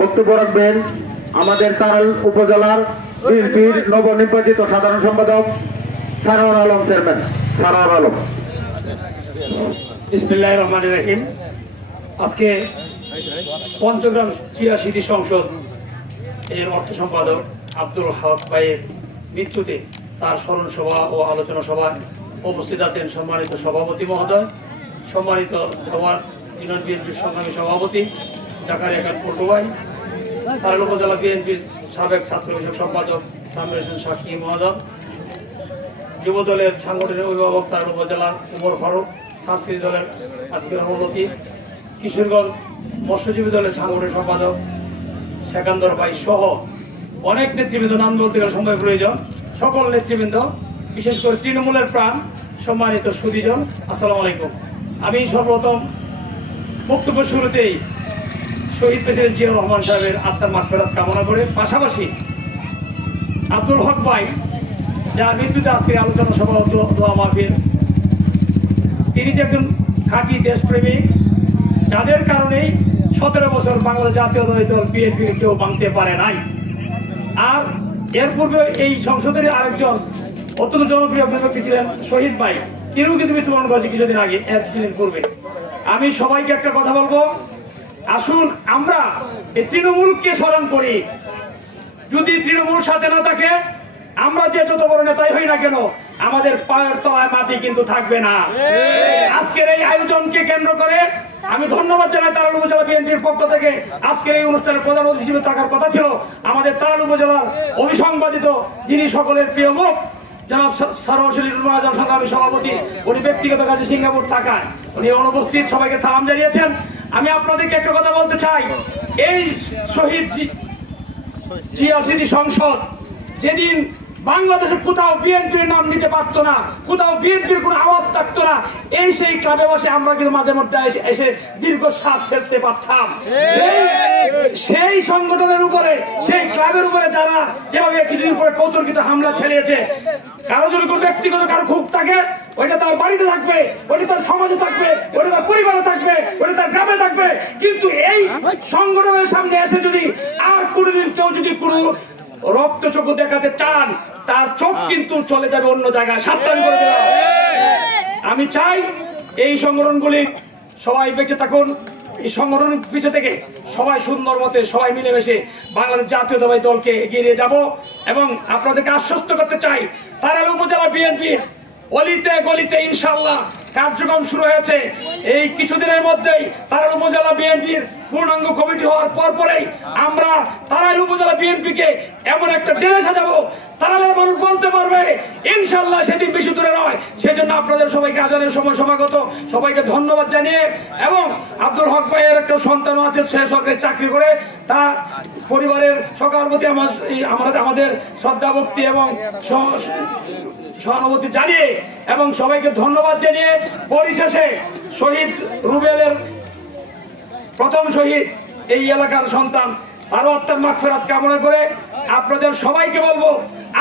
বক্তব্য রাখবেন আমাদের তারাল উপজেলার বিএনপির নবনির্বাচিত সাধারণ সম্পাদক সারোয়ার আলম চেয়ারম্যান সারোয়ার আলম। বিসমিল্লাহির রহমানির রহিম। আজকে পঞ্চগ্রাম জিয়া সিটি সংসদ এর অর্থ সম্পাদক আব্দুল হক ভাইয়ের মৃত্যুতে তার স্মরণ সভা ও আলোচনা সভায় উপস্থিত আছেন সম্মানিত সভাপতি মহোদয়, সম্মানিত জওয়ান ইউনিয়ন বিএনপির সংগ্রামী সভাপতি জাকারিয়া খান পল্টু ভাই, তারাল উপজেলা বিএনপির সাবেক ছাত্র বিষয়ক সম্পাদক সামির হোসেন সাক্ষী মহোদয়, যুবদলের সাংগঠনিক অভিভাবক তারাল উপজেলা উমর ফারুক, সাংস্কৃতিক দলের আতিকুর রহমতি, কিশোরগঞ্জ মৎস্যজীবী দলের সাংগঠনিক সম্পাদক সেকান্দর ভাই সহ অনেক নেতৃবৃন্দ, নাম বলতে গেলে সময় প্রয়োজন, সকল নেতৃবৃন্দ, বিশেষ করে তৃণমূলের প্রাণ সম্মানিত সুধীজন, আসসালামু আলাইকুম। আমি সর্বপ্রথম বক্তব্য শুরুতেই শহীদ প্রেসিডেন্ট জিয়াউর রহমান সাহেবের আত্মার মাগফিরাত কামনা করে পাশাপাশি আব্দুল হক ভাই যার মৃত্যুতে আজকের আলোচনা সভা দোয়া মাহফিল, তিনি যে একজন খাঁটি দেশপ্রেমিক, যাদের কারণেই 17 বছর বাংলাদেশ জাতীয়তাবাদী দল বিএনপি কেউ ভাঙতে পারে নাই। আর এর পূর্বে এই সংসদের আরেকজন অত্যন্ত জনপ্রিয় ব্যক্তি ছিলেন শহীদ ভাই, তিনিও কিন্তু মৃত্যুবরণ করেছে কিছুদিন আগে, কিছুদিন পূর্বে। আমি সবাইকে একটা কথা বলবো, আসুন আমরা এই তৃণমূলকে স্মরণ করি। যদি তৃণমূল সাথে না থাকে, আমরা যে যত বড় নেতাই হই না কেন, আমাদের পায়ের তলায় মাটি কিন্তু থাকবে না। আজকের এই আয়োজনকে কেন্দ্র করে আমি ধন্যবাদ জানাই তারাল উপজেলা বিএনপির পক্ষ থেকে। আজকের এই অনুষ্ঠানের প্রধান অতিথি হিসেবে থাকার কথা ছিল আমাদের তারাল উপজেলার অবিসংবাদিত, যিনি সকলের প্রিয় মুখ, জনাব সর্বশরীর মহাজন সংগ্রামী সভাপতি। উনি ব্যক্তিগত কাজে সিঙ্গাপুর থাকায় উনি অনুপস্থিত, সবাইকে সালাম জানিয়েছেন। আমি আপনাদেরকে একটা কথা বলতে চাই, এই শহীদ জিয়া স্মৃতি সংসদ যেদিন বাংলাদেশে কোথাও বিএনপির নাম নিতে পারতো না, কোথাও বিএনপির কোনো আওয়াজ থাকতো না, এই সেই ক্লাবে বসে আমরা কিন্তু মাঝে মধ্যে এসে দীর্ঘশ্বাস ফেলতে পারতাম। সেই সংগঠনের উপরে, সেই ক্লাবের উপরে যারা যেভাবে কিছুদিন পরে কৌতর্কিত হামলা চালিয়েছে, কারো যদি কোনো ব্যক্তিগত কারো ক্ষোভ থাকে, ওইটা তার বাড়িতে থাকবে, ওইটা তার সমাজে থাকবে, ওইটা তার পরিবারে থাকবে, ওইটা তার গ্রামে থাকবে। কিন্তু এই সংগঠনের সামনে এসে যদি আর কোনোদিন কেউ যদি কোনো রক্ত চক্ষু দেখাতে চান, তার চোখ কিন্তু চলে যাবে অন্য জায়গায়, সাবধান করে দেওয়া। আমি চাই এই সংগঠনগুলি সবাই বেঁচে থাকুন, এই সংগঠন পিছিয়ে থেকে সবাই সুন্দর মতে সবাই মিলেমিশে বাংলাদেশ জাতীয়তাবাদী দলকে এগিয়ে নিয়ে যাব। এবং আপনাদেরকে আশ্বস্ত করতে চাই, তারাল উপজেলা বিএনপির অলিতে গলিতে ইনশাআল্লাহ কার্যক্রম শুরু হয়েছে। এই কিছুদিনের মধ্যেই তারাল উপজেলা বিএনপির পূর্ণাঙ্গ কমিটি হওয়ার পরেই আমরা তারাল উপজেলা বিএনপিকে এমন একটা ডেলে সাজাবো, তারালের মানুষ বলতে পারবে ইনশাআল্লাহ সেদিন বেশি দূরে নয়। সেই জন্য আপনাদের সবাইকে আজানের সময় সমাগত সবাইকে ধন্যবাদ জানিয়ে, এবং আব্দুল হক ভাইয়ের একটা সন্তান আছে, সে সরকারি চাকরি করে, তার পরিবারের সকলের প্রতি আমাদের শ্রদ্ধা ভক্তি এবং সহানুভূতি জানিয়ে এবং সবাইকে ধন্যবাদ জানিয়ে, পরিশেষে শহীদ রুবেলের প্রথম শহীদ এই এলাকার সন্তান, তারও আত্মার মাগফিরাত কামনা করে আপনাদের সবাইকে বলবো,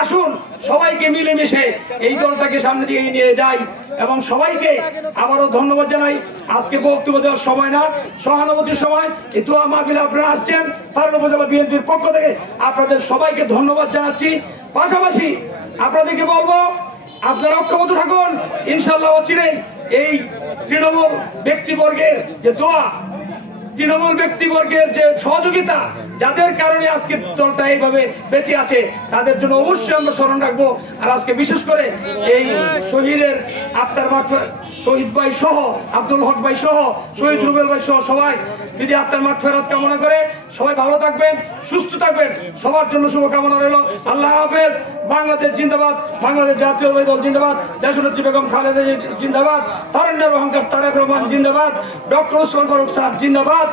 আসুন সবাইকে মিলেমিশে এই দলটাকে সামনে দিয়ে নিয়ে যাই। এবং সবাইকে আবারও ধন্যবাদ জানাই। আজকে বক্তব্য দেওয়ার সময় না, সহানুভূতির সময়। এই দোয়া মাহফিলে আপনারা আসছেন, তারাল উপজেলা বিএনপির পক্ষ থেকে আপনাদের সবাইকে ধন্যবাদ জানাচ্ছি। পাশাপাশি আপনাদেরকে বলবো, আপনারা ঐক্যবদ্ধ থাকুন, ইনশাআল্লাহ অচিরেই এই তৃণমূল ব্যক্তিবর্গের যে দোয়া, তৃণমূল ব্যক্তিবর্গের যে সহযোগিতা, যাদের কারণে আজকে দলটা এইভাবে বেঁচে আছে, তাদের জন্য অবশ্যই আমরা স্মরণ রাখবো। আর আজকে বিশেষ করে এই শহীদের আত্মার মাগফিরাত, শহীদ ভাই সহ, আব্দুল হক ভাই সহ, শহীদ রুবেল ভাই সহ সবাই যদি আত্মার মাগফিরাত কামনা করে, সবাই ভালো থাকবেন, সুস্থ থাকবেন, সবার জন্য শুভকামনা রইল। আল্লাহ হাফেজ। বাংলাদেশ জিন্দাবাদ, বাংলাদেশ জাতীয়তাবাদী দল জিন্দাবাদ, দেশনেত্রী বেগম খালেদা জিন্দাবাদ, তারুণ্যের অহংকার তারেক রহমান জিন্দাবাদ, ডক্টর ওসমান ফারুক সাহেব জিন্দাবাদ।